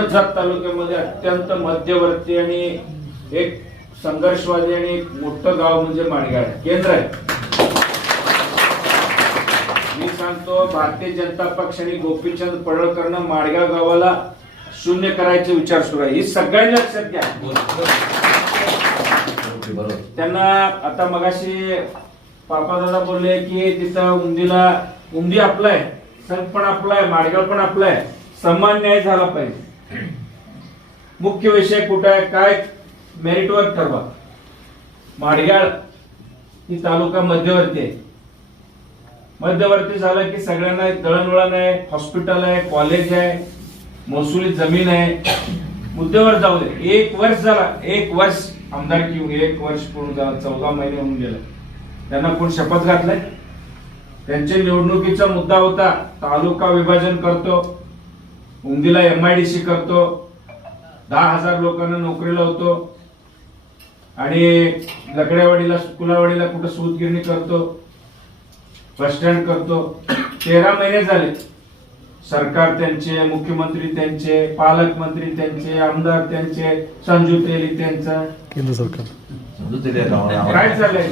पूर्ण जत तालुक्यामध्ये अत्यंत मध्यवर्ती आणि एक संघर्षवादी आणि एक मोठं गाव म्हणजे माडगाव केंद्र आहे. मी सांगतो भारतीय जनता पक्ष आणि गोपीचंद पडळकरनं माडगाव गावाला शून्य करायचे विचार सुरू आहे. ही सगळ्यांनी लक्षात घ्या. त्यांना आता मगाशी पापादादा बोलले की तिथं उंदी आपला आहे, संघ पण आपला आहे, माडगाव पण आपला आहे, समान न्याय झाला पाहिजे. मुख्य विषय कुठं आहे, काय मेरिटवर ठरवा. माडगाव ही तालुका मध्यवर्ती आहे. मध्यवर्ती झालं की सगळ्यांना दळणवळण आहे, हॉस्पिटल आहे, कॉलेज आहे, महसुली जमीन आहे. मुद्द्यावर जाऊ दे. 1 वर्ष झाला, 1 वर्ष आमदारकी येऊन 1 वर्ष पूर्ण झालं, 14 महिने होऊन गेले. त्यांना कोण शपथ घातलाय? त्यांच्या निवडणुकीचा मुद्दा होता तालुका विभाजन करतो, उंदीला MIDC करतो, 10,000 लोकांना नोकरी लावतो आणि लकड्यावाडीला कुलावाडीला कुठं सूतगिरणी करतो, बस स्टँड करतो. 13 महिने झाले. सरकार त्यांचे, मुख्यमंत्री त्यांचे, पालकमंत्री त्यांचे, आमदार त्यांचे, संजू तेली त्यांचं, केंद्र सरकार काय चाललंय?